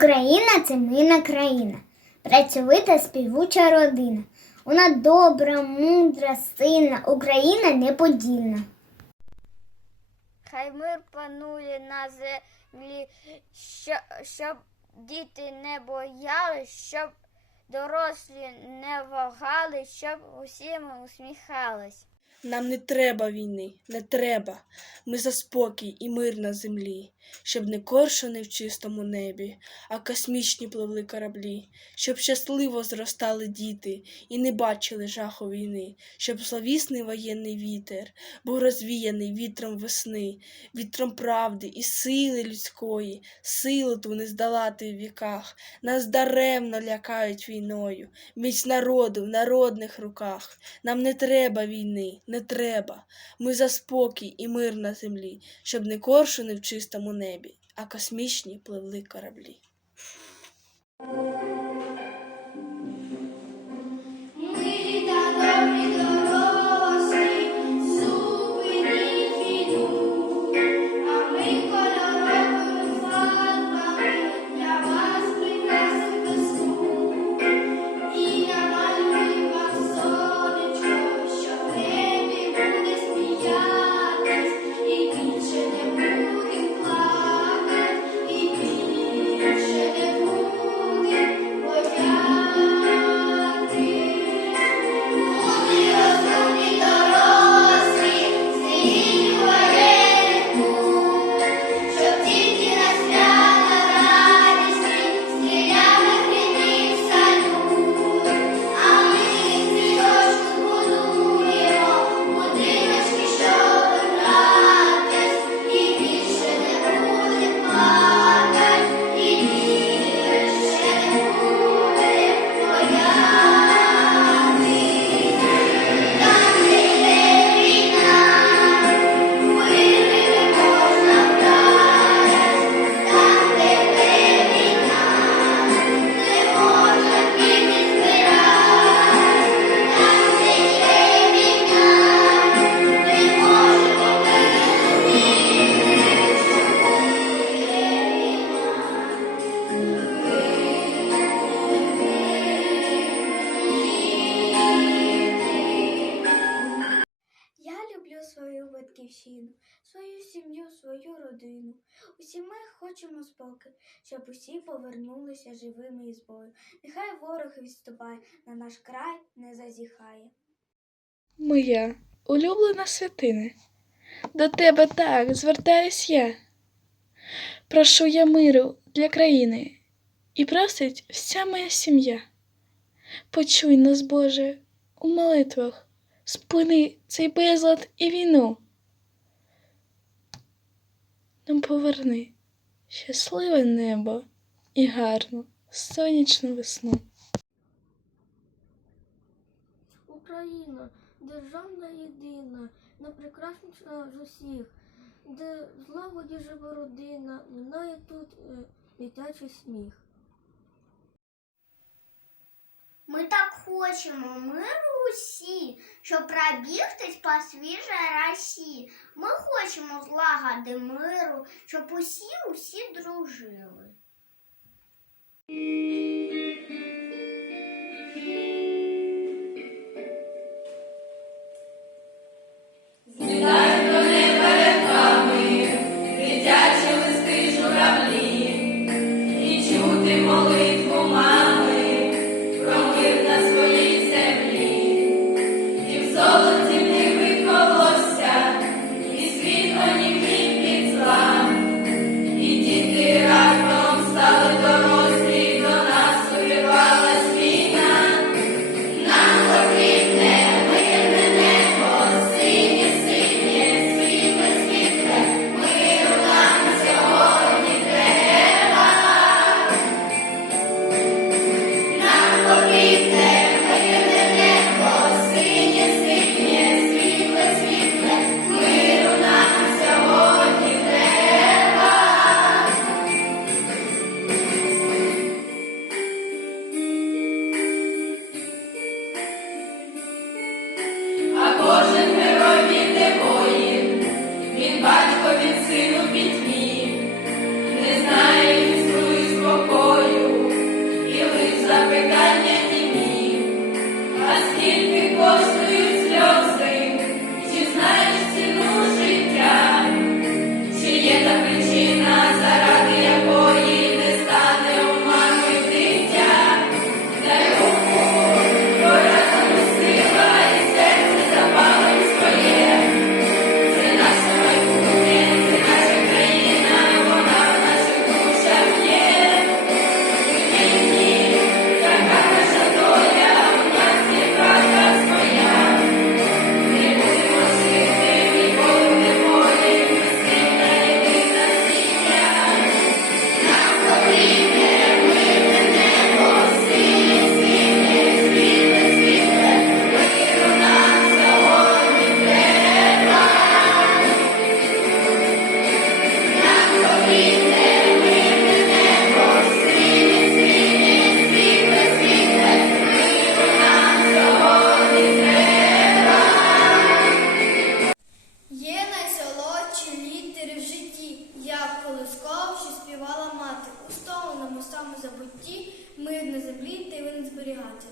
Україна це мирна країна, працьовита співуча родина. Вона добра, мудра, сильна, Україна неподільна. Хай мир панує на землі, що- щоб діти не боялись, щоб дорослі не вагали, щоб усі ми усміхались. Нам не треба війни, не треба. Ми за спокій і мир на землі, щоб не коршуни в чистому небі, а космічні пливли кораблі, щоб щасливо зростали діти і не бачили жаху війни, щоб славісний воєнний вітер був розвіяний вітром весни, вітром правди і сили людської, силу ту не здолати в віках. Нас даремно лякають війною, міць народу в народних руках. Нам не треба війни, не треба. Ми за спокій і мир на землі, щоб не коршуни в чистому небі, а космічні пливли кораблі. Сім'ю, свою родину. Усі ми хочемо спокій, щоб усі повернулися живими із бою. Нехай ворог відступає, на наш край не зазіхає. Моя улюблена святине, до тебе так звертаюсь я. Прошу я миру для країни і просить вся моя сім'я. Почуй нас, Боже, у молитвах, спини цей безлад і війну. Нам поверни щасливе небо і гарну сонячну весну. Україна, державна єдина, найпрекрасніша з усіх, де в злагоді живе родина, минає тут е, дитячий сміх. Ми так хочемо миру усі, щоб пробігтись по свіжій росі. Ми хочемо злагоди миру, щоб усі усі дружили. самозабутті, мир на землі, ти дивин зберігати.